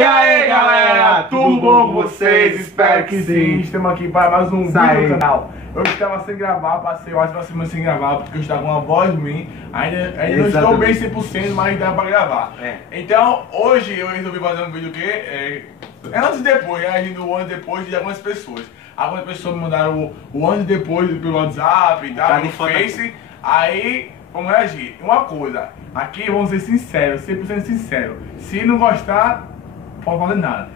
E aí galera, tudo bom com vocês? Espero que sim. Estamos aqui para mais um vídeo no canal. Eu estava sem gravar, passei quase uma semana sem gravar porque eu estava com uma voz ruim. Ainda não estou bem 100%, mas dá para gravar. Então hoje eu resolvi fazer um vídeo que é antes e depois, reagindo o antes e depois de algumas pessoas. Algumas pessoas me mandaram o antes e depois pelo WhatsApp e tal, no Face. Aí vamos reagir. Uma coisa, aqui vamos ser sinceros, 100% sinceros. Se não gostar, não pode fazer nada.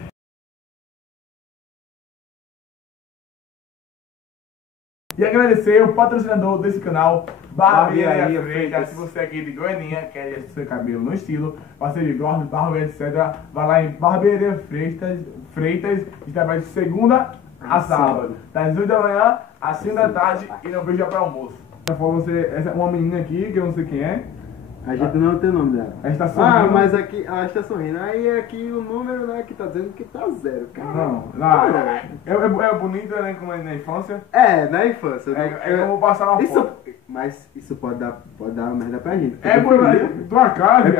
E agradecer o patrocinador desse canal, Barbearia Freitas. Se você é aqui de Goiânia, quer deixar seu cabelo no estilo, parceiro de corte, barba, etc. Vai lá em Barbearia Freitas e trabalha de segunda a sábado, das 8 da manhã às 5 da tarde e não veja para almoço. Essa é uma menina aqui, que eu não sei quem é. A gente não tem o nome dela. Ela está sorrindo. Ah, mas aqui ela está sorrindo. Aí aqui o número, né, que tá dizendo que tá 0, cara. Não, é bonita, né, como é na infância. É, na infância. Eu vou passar uma foto. Mas isso pode dar uma merda pra gente. É por tua casa,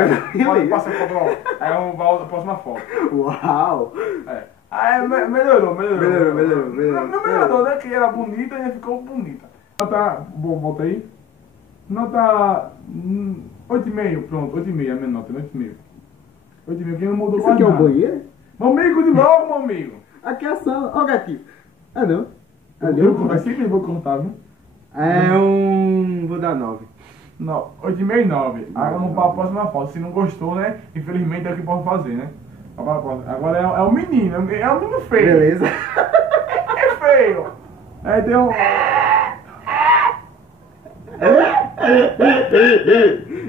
pode passar a foto logo. Aí eu vou a próxima foto. Uau! Melhorou. Não melhorou, É. né, que era bonita e ficou bonita. Nota, volta aí. Nota 8,5, pronto, 8,5 a minha nota, 8,5. 8,5, quem não mudou Isso aqui é o banheiro? Meu amigo, de novo, meu amigo. Aqui é a sala. Ó o gatinho. Ah, não. Eu sempre vou contar, viu? Vou dar 9. Não, 8,5 e 9. Agora vamos para a próxima foto. Se não gostou, né? Infelizmente é o que posso fazer, né? Agora é o menino, é o menino feio. Beleza. É feio. Aí tem um...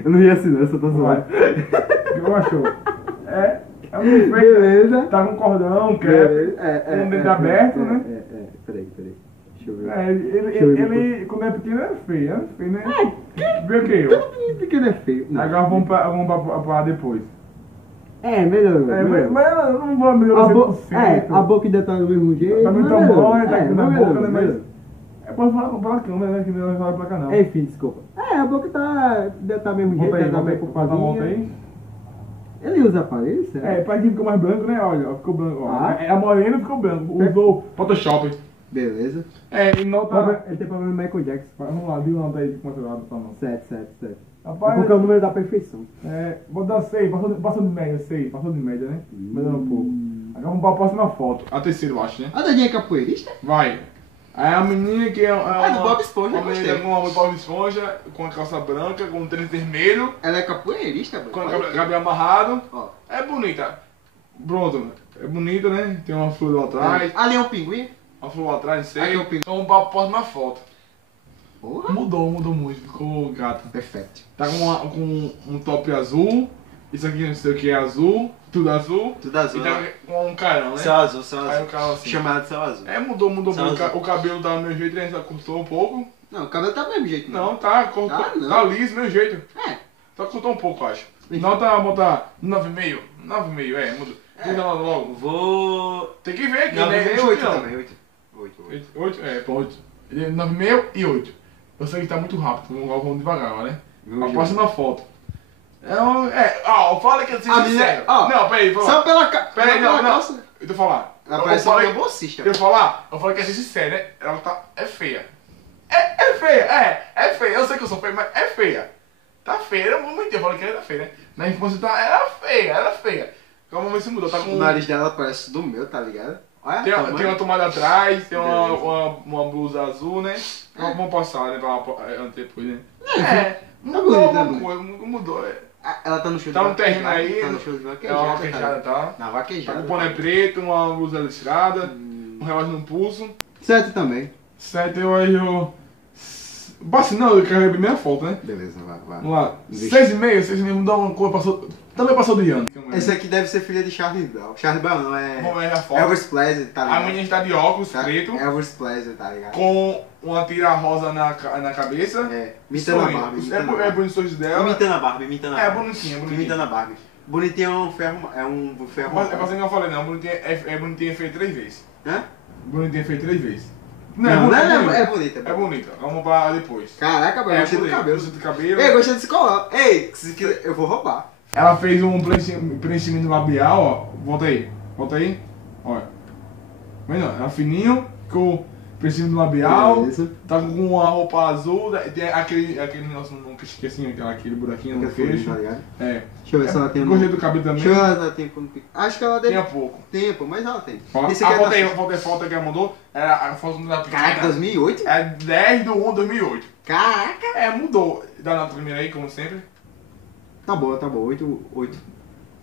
Eu não ia assim, não, eu só tô zoando. O que achou? É um menino feio. Beleza. Tá com cordão, cap, com o dedo aberto, né? Peraí. Deixa eu ver. Ele quando é pequeno é feio, né? Vê o que eu? Todo menino pequeno é feio. Não. Agora vamos pra depois. Melhorou. Mas eu não vou melhorar 100%. A boca ainda tá do mesmo jeito. Tá muito bom, tá aqui na boca, né? Mas... Pode falar pela câmera, né? Que não vai falar pra cá, não. Enfim, desculpa. A boca ainda tá do mesmo jeito. Volta aí. Ele usa aparelho, sério? Pra aqui ficou mais branco, né? Olha, ficou branco. A morena ficou branco. Usou Photoshop. Beleza. E nota... Ele tem problema no Michael Jackson. Vamos lá, viu? Nota aí de quanto lado tá, não. 7. Rapaz, porque é o número da perfeição. Vou dar 6, passou de média, 6, passou de média, né? Melhorou um pouco. Agora vamos pra próxima foto. A terceira, eu acho, né? A Dadinha é capoeirista? Vai. Aí a menina que é do Bob Esponja, uma menina com uma Bob Esponja, com a calça branca, com um tênis vermelho. Ela é capoeirista, com o cabelo amarrado. Ó. É bonita. Pronto, é bonita, né? Tem uma flor lá atrás. Ali é um pinguim? Uma flor lá atrás, não sei. Aqui é um pinguim. Então vamos pra próxima foto. Porra. Mudou muito, ficou gata. Perfeito. Tá com um top azul. Isso aqui não sei o que é azul. Tudo azul. Tudo azul. E tá com um carão, né? Céu azul. Aí o carro assim. Chamado de céu azul. Mudou muito. Azul. O cabelo tá do meu jeito, né? Só cortou um pouco. Não, o cabelo tá do mesmo jeito. Não, tá liso, do meu jeito. Só cortou um pouco, acho. Nota, botar 9,5. 9,5, mudou. Muda logo. Vou... Tem que ver aqui, 9,5 né? e 8 também. 8. 8? Pronto. 9,5 e 8. Eu sei que tá muito rápido, vamos devagar, né? A próxima foto. Fala que eu sei sincero. Não, peraí, vou falar. Só pela calça. Eu tô falando. Ela parece uma bolsista. Eu falei que é ser sincero, né? Ela é feia. É feia. Eu sei que eu sou feio, mas é feia. Tá feia, eu não menti, eu falei que ela era feia, né? Na infância era feia. Calma, vamos ver se mudou. Tá com... O nariz dela parece do meu, tá ligado? Olha, tem uma tomada atrás, tem uma blusa azul, né? Vamos passar, né? Depois, né? Mudou alguma coisa, mudou. Ela tá no show tá no terreno aí, tá no show de vaquejada. Uma vaquejada, tá? Na vaquejada. Tá com boné preto, uma blusa listrada, um relógio no pulso. 7 também. 7 eu... Não, eu quero a primeira foto, né? Beleza, vai. Vamos lá. 6,5 mudou uma cor, também passou do ano. Esse aqui deve ser filha de Charlie Brown. Charlie Brown não, Vamos ver a foto. Elvis Presley, tá ligado? A menina está de óculos preto. Elvis Presley, tá ligado? Com uma tira rosa na cabeça. Imitando a Barbie. É bonito o sorriso dela. Imitando a Barbie. Bonitinha. Imitando a Barbie. Bonitinho é um ferro. Mas é pra você que eu falei, não. Bonitinha feito 3 vezes. Hã? Bonitinha feito 3 vezes. Não, é bonita. É bonita. Vamos pra depois. Caraca, eu gostei do cabelo. Gostei do cabelo. Ei, gostei desse colar. Ei, eu vou roubar. Ela fez um preenchimento labial, ó. Volta aí. Olha. Mas não, ela fininho, com preenchimento labial. Beleza. Tá com uma roupa azul. Tem aquele negócio no queixo, assim, aquele buraquinho no queixo. Tá ligado? É. Deixa eu ver se ela tem Gostei do cabelo também. Deixa eu ver se ela tem quando... Acho que ela deve... Tinha pouco. Tempo, mas ela tem. Ó, Esse a aqui foto aí, é a foto que ela mandou, era a foto da pequena. Caraca, 2008? É 10/1/2008. Caraca! É, mudou. Dá na primeira aí, como sempre. Tá bom. 8.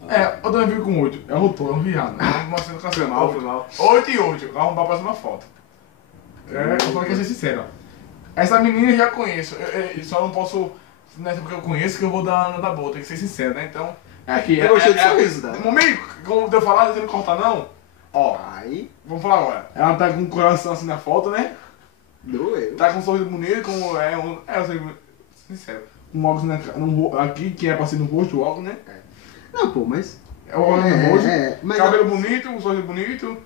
É, eu também fico com 8. É um é um viado. Mostrando com Foi mal. 8 e 8. Vou arrumar a próxima foto. Eu falei que ia ser sincero, ó. Essa menina eu já conheço. Eu só não posso. Não é porque eu conheço que eu vou dar uma nota boa. Tem que ser sincero, né? Então. É aqui. Eu gostei do sorriso dela. Momento, como eu falar, você não cortar não. Ó, Aí, vamos falar agora. Ela tá com um coração assim na foto, né? doeu. Tá com um sorriso bonito, como é um. eu sei, sincero. Um óculos aqui, que é pra ser no rosto, o óculos, né? Não, pô, mas... É o óculos no rosto. mas Cabelo bonito, um sorriso bonito,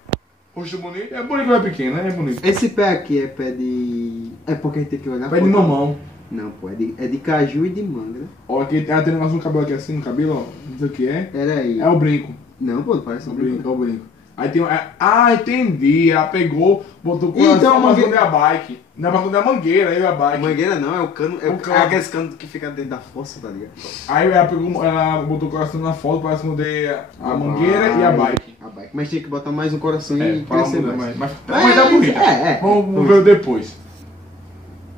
rosto bonito. É bonito, não é pequeno, né? É bonito. esse pé aqui é pé de... É porque a gente tem que olhar... Pé de mamão. Não, pô, é de caju e de manga, né? Ó, aqui ela tem um negócio no cabelo aqui assim, no cabelo, ó. Não sei o que é. Pera aí. É o brinco. Não, pô, não parece É um o brinco. brinco, é o brinco. Aí tem um. Entendi. Ela pegou, botou o coração Então, pra mangueira- esconder a bike. Não é pra esconder a mangueira, aí a bike. Mangueira não, é o cano... É O cano. aqueles canos que fica dentro da fossa, tá ligado? Aí ela pegou, ela botou o coração na foto pra esconder a mangueira e a bike. A bike. Mas tem que botar mais um coração É, e pra crescer mudar mais. mas tá bonita. Vamos ver o depois.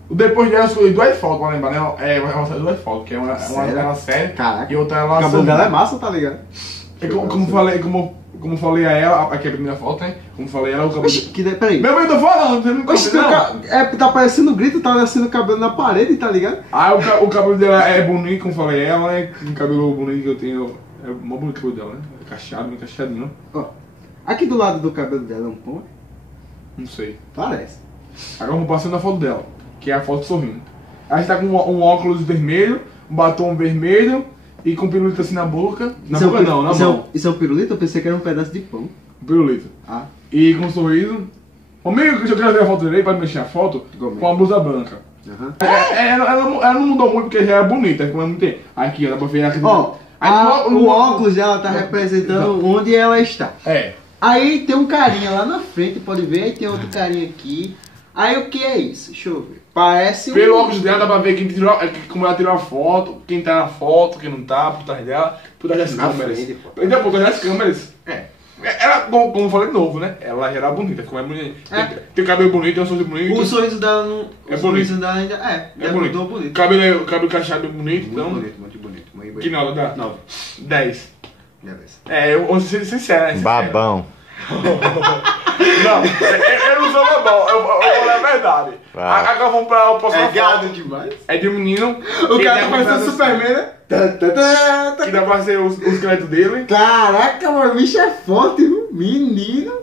O depois dela eu escolhi duas fotos pra lembrar, né? Vai ser duas fotos, que é uma Sério? dela séria Caraca. e outra ela O cabelo sorrindo. dela é massa, tá ligado? É como falei a ela, aqui é a primeira foto, né? Como falei a ela, o cabelo. Oxi, peraí. Meu bem, eu tô falando, você não Oxi, entendeu? tá parecendo grito, tá nascendo cabelo na parede, tá ligado? Aí o cabelo dela é bonito, como falei ela, né? O cabelo bonito que eu tenho. É o mais bonito o cabelo dela, né? É cacheado, bem cacheadinho. Ó, aqui do lado do cabelo dela é um pão? Não sei. Parece. Agora vamos passando a foto dela, que é a foto sorrindo. A gente tá com um óculos vermelho, um batom vermelho e com pirulito assim na boca. Na Isso é um boca pi- não, na isso é mão. um- Isso é um pirulito? Eu pensei que era um pedaço de pão. Pirulito. Ah, E com um sorriso. Amigo, eu quero ver a foto dele pra mexer a foto Igualmente. com a blusa branca. aham. Ela não mudou muito porque já é bonita, como é muito. Aqui, ó, dá pra ver aqui. Ó, Aí o óculos dela tá representando onde ela está. É. Aí tem um carinha lá na frente, pode ver, aí tem outro carinha aqui. Aí o que é isso? Deixa eu ver. Parece Pelo óculos dela dá pra ver quem tirou, como ela tirou a foto, quem tá na foto, quem não tá, por trás dela, por trás das Na câmeras. frente, pô. Então, por trás das câmeras. Ela, como eu falei de novo, né? Ela já era bonita, como é bonita. É. Tem cabelo bonito, tem um sorriso bonito. O sorriso dela não. É o sorriso bonito. dela ainda. É ela bonito. mudou bonito. Cabelo cacheado é bonito, Muito então. bonito, muito bonito. Muito bonito. Que nota dá? 9. 10. Beleza. Eu vou ser sincero, né? Babão. Não, eu não sou babão, eu vou falar a verdade. Vai. Agora vamos pra próxima foto. demais. É de um menino. O que cara tá tá parecendo comprando- Superman, né? Que dá pra ser o esqueleto dele. Caraca, mano, o bicho é forte, viu? Menino.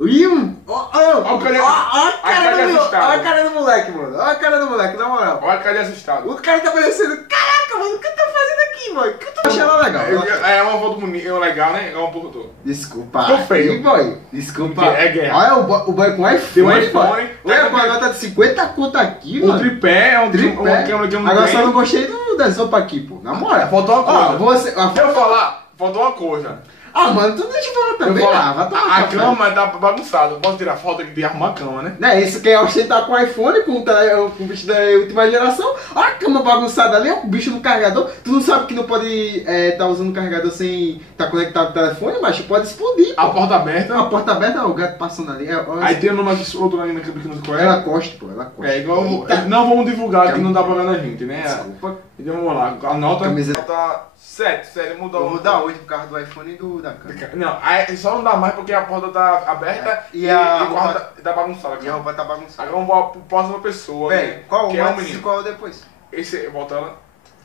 Ih, ó Ó o cara- a cara de do assustado. ó a cara do moleque, mano. Ó a cara do moleque, na moral. Olha a cara de assustado. O cara tá parecendo. Caraca, mano, o que eu tô fazendo aqui, mano? O que eu tô achando legal? É uma foto bonita, legal, né? É um pouco todo. Desculpa. Ficou feio. Ih, boy. Desculpa. É guerra. Olha o boy com iPhone. Tem um iPhone. boy. Olha, com a nota de 50 conto aqui, Um mano. tripé, uma Tripé. câmera que eu não Agora só tenho. não gostei da sopa aqui, pô. Na moral. Faltou uma coisa. Ó, você. Deixa eu falar, faltou uma coisa. Ah, mano, tu deixa eu falar Eu também. vou Ah, vai tomar a café. cama tá bagunçada. Eu posso tirar foto aqui de arrumar a cama, né? Né, isso que é ostentar com o iPhone, com o bicho da última geração. Olha a cama bagunçada ali, ó, o bicho no carregador. Tu não sabe que não pode tá usando o carregador sem tá conectado ao telefone, mas pode explodir. A Pô. porta aberta. A porta aberta, ó, o gato passando ali. Aí tem o nome aqui outro ali na cabeça do coelho. Ela costa, pô, ela costa. É igual. Eita. Não vamos divulgar que não dá pra ver na gente, né? Desculpa. Então vamos lá. A nota. Camiseta. Nota 7, sério, mudou. Eu vou dar 8 por causa do iPhone e da câmera. Não, aí só não dá mais porque a porta tá aberta É. E a o quarto tá bagunçado. E a roupa tá bagunçada. Agora vamos pra próxima pessoa. Bem, né? qual que o é o antes e menino. qual o depois? Esse, volta lá.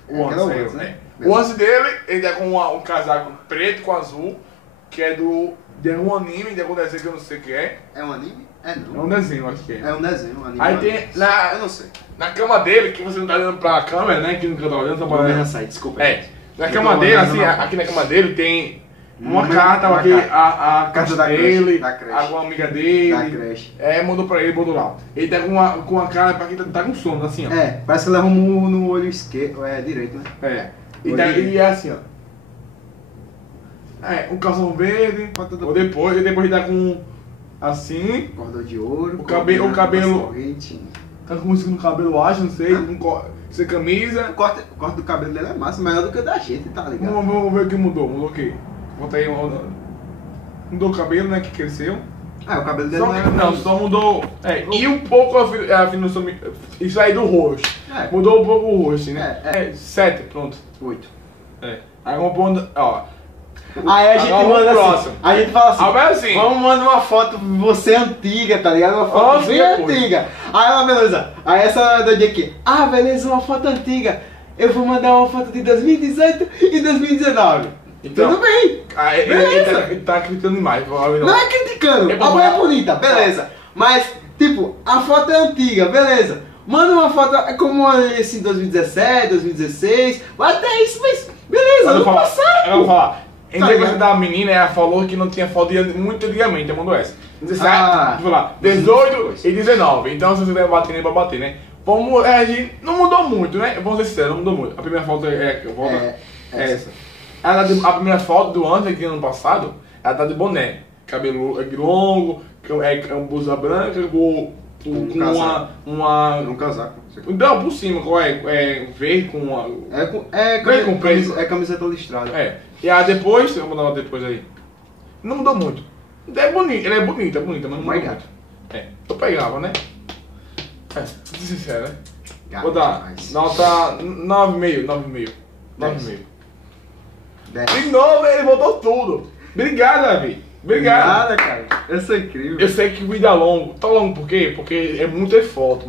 É, O aquela Anse, Anse, né? O Anse dele, ele é com um casaco preto com azul, que é de um anime, de algum desenho que eu não sei o que é. É um anime? É É não. um desenho, acho que é. É um desenho, um anime. Aí um tem anime. na, Eu não sei. na cama dele, que você não tá olhando pra câmera, né? Que nunca tá olhando, só Vou pra ver na site, desculpa. É, na Eu cama tô dele, olhando assim, na aqui na cama dele tem uma Uma carta, carta. aqui, a Carta carta da dele, creche, da creche. alguma amiga dele. Da creche. Mandou pra ele, botou lá. Ele tá com uma cara pra quem tá com sono, assim, ó. É, parece que leva um murro no olho esquerdo, direito, né? É. E é assim, ó. Um calção verde. Ou depois tá com. Assim. Cordão de ouro. O cabelo. Corrente. Tá com música no cabelo, eu acho, não sei. Sem camisa. O corte do cabelo dele é massa, melhor do que o da gente, tá ligado? Vamos ver o que mudou. Mudou o quê? Bota aí. Mudou o cabelo, né? Que cresceu. O cabelo dele só mudou. E um pouco a afinação. Isso aí do rosto. Mudou um pouco o rosto, né? 7, pronto. 8. Aí vamos pondo. Ó. Aí a gente manda assim. A gente fala assim. Vamos mandar uma foto você antiga, tá ligado? Uma foto bem antiga. Aí ela, beleza. Aí essa do dia aqui. Beleza, uma foto antiga. Eu vou mandar uma foto de 2018 e 2019. Então, tudo bem. Ele tá criticando demais. Não é criticando. A mulher é bonita, beleza. Mas, tipo, a foto é antiga, beleza. Manda uma foto como esse 2017, 2016. Vai até isso, mas beleza, não passaram. Eu vou falar. Em entrevista da menina, ela falou que não tinha foto muito antigamente. Ela mandou essa. 17, vou lá, 18 e 19. Então, se você vai bater, nem vai bater, né? A gente não mudou muito, né? Vamos ser sinceros, não mudou muito. A primeira foto é essa. A primeira foto do ano, aqui no ano passado, ela tá de boné. Cabelo longo, blusa branca, com um casaco. Não, por cima, verde com uma. Verde com preto. É camiseta listrada. E aí depois, eu vou dar uma depois aí. Não mudou muito. Ela é bonita, mas não mudou muito. Eu pegava, né? Ser sincero, né? Vou dar nota 9,5. 9,5. De novo, ele botou tudo. Obrigado, Davi. Obrigado. Nada, cara. Eu sou incrível. Eu sei que o vídeo é longo. Tá longo por quê? Porque é muita foto.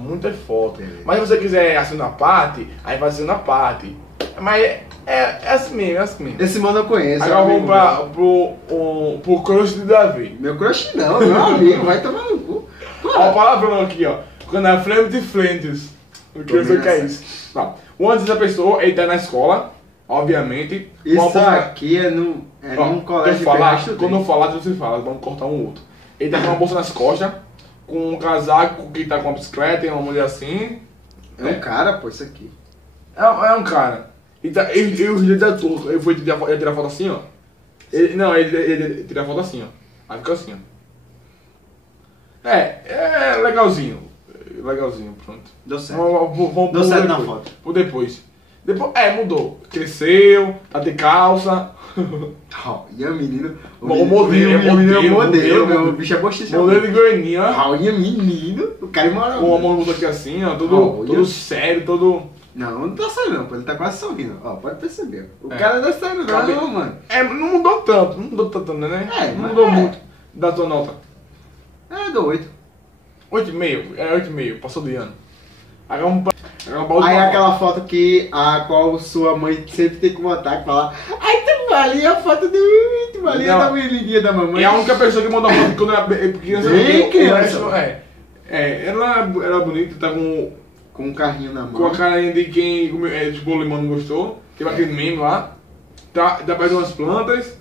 Mas se você quiser assinar a parte, aí vai assinar a parte. Mas é assim mesmo. Esse mano eu conheço. Agora vamos pro crush de Davi. Meu crush não, meu amigo. Vai tomar no cu. Ó, o palavrão aqui, ó. Quando é frente de frentes. O que eu sei que é isso. Tá. O antes da pessoa, ele tá na escola, obviamente. Isso aqui é num colégio quando eu falar, você fala, vamos cortar um outro. Ele tá com uma bolsa nas costas, com um casaco que tá com uma bicicleta e uma mulher assim. É um cara, pô, isso aqui. É um cara. Ele tá torto. Ele foi tirar foto assim, ó. Ele tira a foto assim, ó. Aí fica assim, ó. É legalzinho. Legalzinho, pronto. Deu certo. Vamos Deu certo na foto. Por depois. Mudou. Cresceu, tá de calça. E a menina. O modelo. Meu bicho é bochicha. Modelo de goianinha, ó. E menino. O cara mora. Com a mão aqui assim, ó. Todo sério, todo. Não tá sério não, pô. Ele tá quase sorrindo. Ó, pode perceber. O cara não é sério não, mano. Não mudou tanto, né? Não mudou muito. Da tua nota. Dou 8. 8,5. 8,5. Passou de ano. Aí aquela foto a qual sua mãe sempre tem que botar e falar: ai, tu valia a foto tu valia da menininha da mamãe. É a única pessoa que mandou a foto quando era criança. Bem criança. Ela era bonita, tá com um carrinho na mão. Com a carinha de quem tipo, o limão não gostou. Teve aquele meme lá. Tá perto de umas plantas.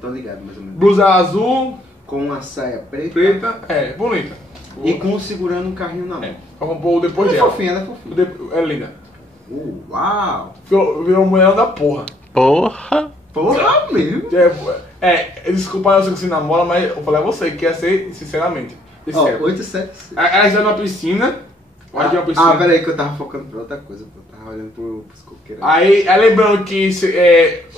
Tô ligado, mais ou menos. Blusa azul. Com uma saia preta. Bonita. E segurando um carrinho na mão. Vamos pôr depois ela. dela. Ela é fofinha. É linda. Uau! Virou mulher da porra. Porra mesmo. Desculpa eu sei que você namora, mas eu falei a você que quer ser, sinceramente. 8, 7. Ela está numa piscina. Peraí que eu tava focando pra outra coisa, pô. Eu tava olhando pros coqueiros. Aí, lembrando que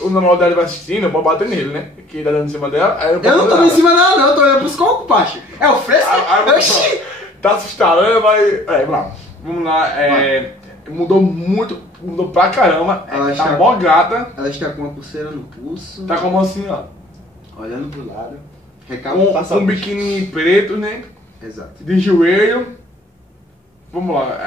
o namorado dela vai assistindo, eu vou bater nele, né? Que ele tá dando em cima dela. Eu não tô em cima dela, não. Eu tô olhando pros cocos, Pacho. É o fresco? Tá assustado, né? Vamos lá. Mudou pra caramba. Ela tá mó gata. Ela está com uma pulseira no pulso. Tá com a mão assim, ó. Olhando pro lado. Um biquíni preto, né? Exato. De joelho. Vamos lá,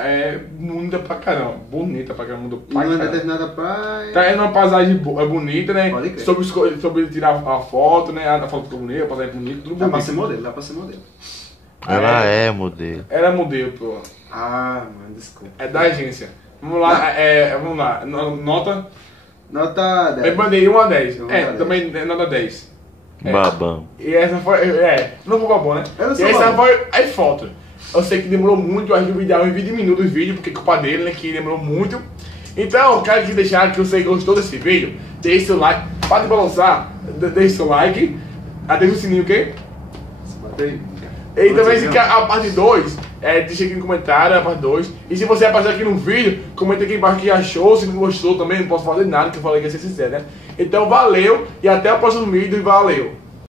bonita pra caramba. Bonita pra caramba, mudou pra caramba. E numa determinada praia. Tá indo uma paisagem bonita, né? Pode crer. Sobre tirar a foto, né? A foto ficou bonita, a paisagem bonita, tudo bonito. Dá pra ser modelo. Ela é modelo. Ela é modelo, pô. Mano, desculpa. É da agência. Vamos lá, vamos lá. Nota? Nota 10. Eu mandei 1 a 10. Também é nota 10. Babão. E essa foi. Não foi babão, né? Eu não e sou essa babão. foi as fotos. Eu sei que demorou muito, eu acho que o vídeo é uns 20 minutos o vídeo, porque é culpa dele, né? Que demorou muito. Então, quero que deixar que você gostou desse vídeo. Deixe seu like. Para de balançar, deixe seu like, ative o sininho, ok? E também se quer a parte 2, deixa aqui no comentário a parte 2. E se você aparecer aqui no vídeo, comenta aqui embaixo o que achou, se não gostou também, não posso fazer nada, que eu falei que ia ser sincero, né? Então valeu e até o próximo vídeo e valeu!